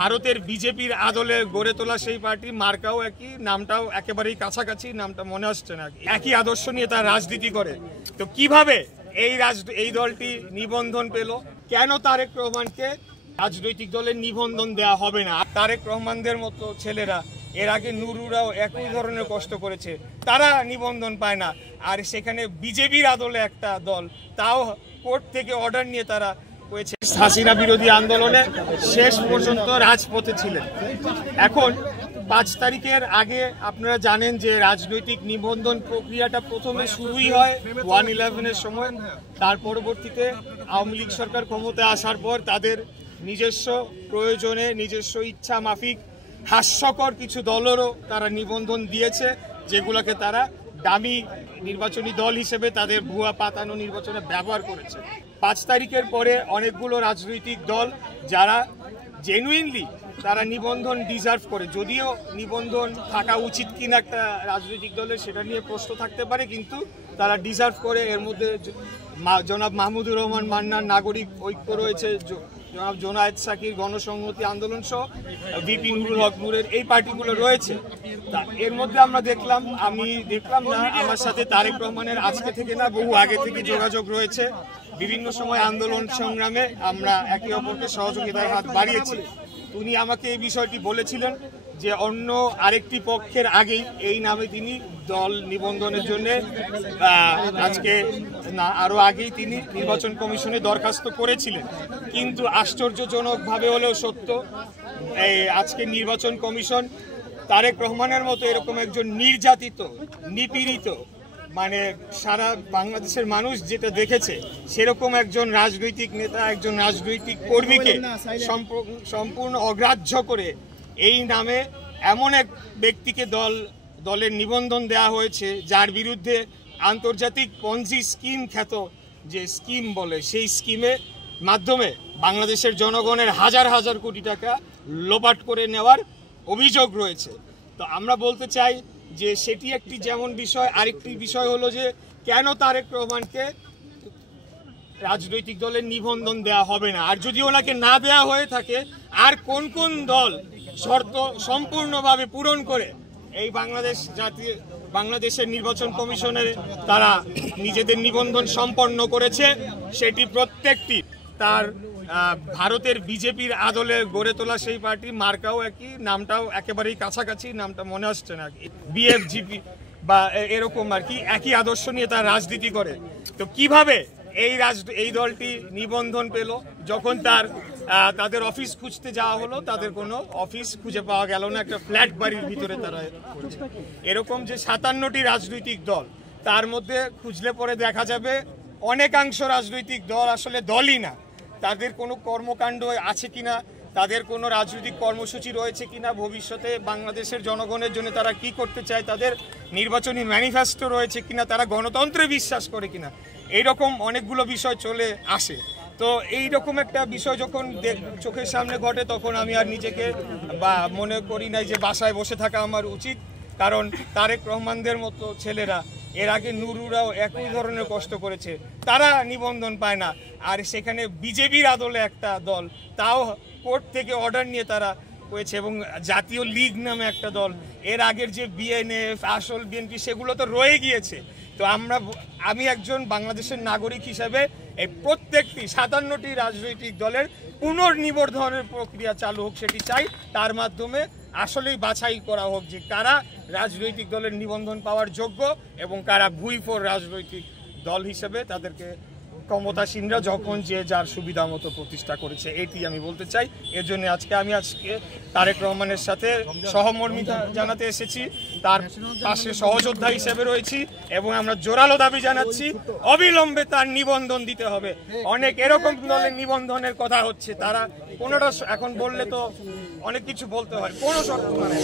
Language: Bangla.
ভারতের বিজেপির আদলে গড়ে তোলা সেই পার্টি, মার্কাও একই, নামটাও একেবারেই কাছাকাছি, নামটা মনে আসছে না, একই আদর্শ নিয়ে তারা রাজনীতি করে। তো কিভাবে এই দলটি নিবন্ধন পেল? কেন তারেক রহমানকে রাজনৈতিক দলের নিবন্ধন দেয়া হবে না? তারেক রহমানদের মতো ছেলেরা, এর আগে নুরুরাও একই ধরনের কষ্ট করেছে, তারা নিবন্ধন পায় না। আর সেখানে বিজেপির আদলে একটা দল, তাও কোর্ট থেকে অর্ডার নিয়ে তারা হয়েছে। হাসিনা বিরোধী আন্দোলনে শেষ পর্যন্ত রাজপথে ছিলেন। এখন 5 তারিখের আগে আপনারা জানেন যে রাজনৈতিক নিবন্ধন প্রক্রিয়াটা প্রথমে শুরুই হয় 1/11-এর সময়। তার পরবর্তীতে আওয়ামী লীগ সরকার ক্ষমতায় আসার পর তাদের নিজস্ব প্রয়োজনে, নিজস্ব ইচ্ছা মাফিক হাস্যকর কিছু দলেরও তারা নিবন্ধন দিয়েছে, যেগুলোকে তারা দামি নির্বাচনী দল হিসেবে তাদের ভুয়া পাতানো নির্বাচনে ব্যবহার করেছে। 5 তারিখের পরে অনেকগুলো রাজনৈতিক দল যারা জেনুইনলি তারা নিবন্ধন ডিজার্ভ করে, যদিও নিবন্ধন থাকা উচিত কিনা একটা রাজনৈতিক দলের সেটা নিয়ে প্রশ্ন থাকতে পারে, কিন্তু তারা ডিজার্ভ করে। এর মধ্যে জনাব মাহমুদুর রহমান মান্নার নাগরিক ঐক্য রয়েছে, জনাব জোনায়েদ সাকির গণসংহতি আন্দোলন সহ ভিপি নুরুল হক নূরের এই পার্টিগুলো রয়েছে। এর মধ্যে আমি দেখলাম না, আমার সাথে তারেক রহমানের আজকে থেকে না, বহু আগে থেকে যোগাযোগ রয়েছে। বিভিন্ন সময় আন্দোলন সংগ্রামে আমরা একে অপরকে সহযোগিতার হাত বাড়িয়েছি। উনি আমাকে এই বিষয়টি বলেছিলেন যে অন্য আরেকটি পক্ষের আগেই এই নামে তিনি দল নিবন্ধনের জন্য আজকে না, আরো আগেই তিনি নির্বাচন কমিশনে দরখাস্ত করেছিলেন। কিন্তু আশ্চর্যজনকভাবে হলেও সত্য, আজকে নির্বাচন কমিশন তারেক রহমানের মতো এরকম একজন নির্যাতিত, নিপীড়িত, মানে সারা বাংলাদেশের মানুষ যেটা দেখেছে সেরকম একজন রাজনৈতিক নেতা, একজন রাজনৈতিক কর্মীকে সম্পূর্ণ অগ্রাহ্য করে এই নামে এমন এক ব্যক্তিকে দলের নিবন্ধন দেওয়া হয়েছে, যার বিরুদ্ধে আন্তর্জাতিক পঞ্জি স্কিম খ্যাত যে স্কিম বলে, সেই স্কিমের মাধ্যমে বাংলাদেশের জনগণের হাজার হাজার কোটি টাকা লোপাট করে নেওয়ার অভিযোগ রয়েছে। তো আমরা বলতে চাই যে সেটি একটি যেমন বিষয়, আরেকটি বিষয় হলো যে কেন তারেক রহমানকে রাজনৈতিক দলের নিবন্ধন দেয়া হবে না। আর যদি ওনাকে না দেয়া হয়ে থাকে, আর কোন কোন দল শর্ত সম্পূর্ণভাবে পূরণ করে এই বাংলাদেশের নির্বাচন কমিশনের তারা নিজেদের নিবন্ধন সম্পন্ন করেছে, সেটি প্রত্যেকটি তার ভারতের বিজেপির আদলে গড়ে তোলা সেই পার্টি, মার্কাও একই, নামটাও একেবারেই কাছাকাছি, নামটা মনে আসছে না, বিএফজিপি বা এরকম আর কি, একই আদর্শ নিয়ে তারা রাজনীতি করে। তো কিভাবে এই দলটি নিবন্ধন পেল? যখন তাদের অফিস খুঁজতে যাওয়া হলো, তাদের কোনো অফিস খুঁজে পাওয়া গেল না, একটা ফ্ল্যাট বাড়ির ভিতরে তারা করছে। এরকম যে 57টি রাজনৈতিক দল, তার মধ্যে খুঁজলে পরে দেখা যাবে অনেকাংশ রাজনৈতিক দল আসলে দলই না। তাদের কোনো কর্মকাণ্ড আছে কিনা, তাদের কোনো রাজনৈতিক কর্মসূচি রয়েছে কিনা, ভবিষ্যতে বাংলাদেশের জনগণের জন্য তারা কি করতে চায়, তাদের নির্বাচনী ম্যানিফেস্টো রয়েছে কিনা, তারা গণতন্ত্রে বিশ্বাস করে কিনা, এইরকম অনেকগুলো বিষয় চলে আসে। তো এইরকম একটা বিষয় যখন চোখের সামনে ঘটে, তখন আমি আর নিজেকে মনে করি নাই যে বাসায় বসে থাকা আমার উচিত। কারণ তারেক রহমানদের মতো ছেলেরা, এর আগে নুরুরাও একই ধরনের কষ্ট করেছে, তারা নিবন্ধন পায় না। আর সেখানে বিজেপির আদলে একটা দল, তাও কোর্ট থেকে অর্ডার নিয়ে তারা হয়েছে। এবং জাতীয় লীগ নামে একটা দল, এর আগের যে বিএনএফ, আসল বিএনপি, সেগুলো তো রয়ে গিয়েছে। তো আমি একজন বাংলাদেশের নাগরিক হিসেবে এই প্রত্যেকটি 57টি রাজনৈতিক দলের পুনর্নিবন্ধনের প্রক্রিয়া চালু হোক, সেটি চাই। তার মাধ্যমে আসলেই বাছাই করা হোক যে কারা রাজনৈতিক দলের নিবন্ধন পাওয়ার যোগ্য এবং কারা ভুইফোর রাজনৈতিক দল হিসেবে তাদেরকে ক্ষমতাসীনরা যখন যে যার সুবিধা মতো প্রতিষ্ঠা করেছে, এটি আমি বলতে চাই। এর জন্য আজকে তারেক রহমানের সাথে সহমর্মিতা জানাতে এসেছি, তার পাশে সহযোদ্ধা হিসেবে রয়েছি এবং আমরা জোরালো দাবি জানাচ্ছি অবিলম্বে তার নিবন্ধন দিতে হবে। অনেক এরকম দলের নিবন্ধনের কথা হচ্ছে, তারা কোনোটা এখন বললে তো অনেক কিছু বলতে হয়, কোনো শর্ত মানে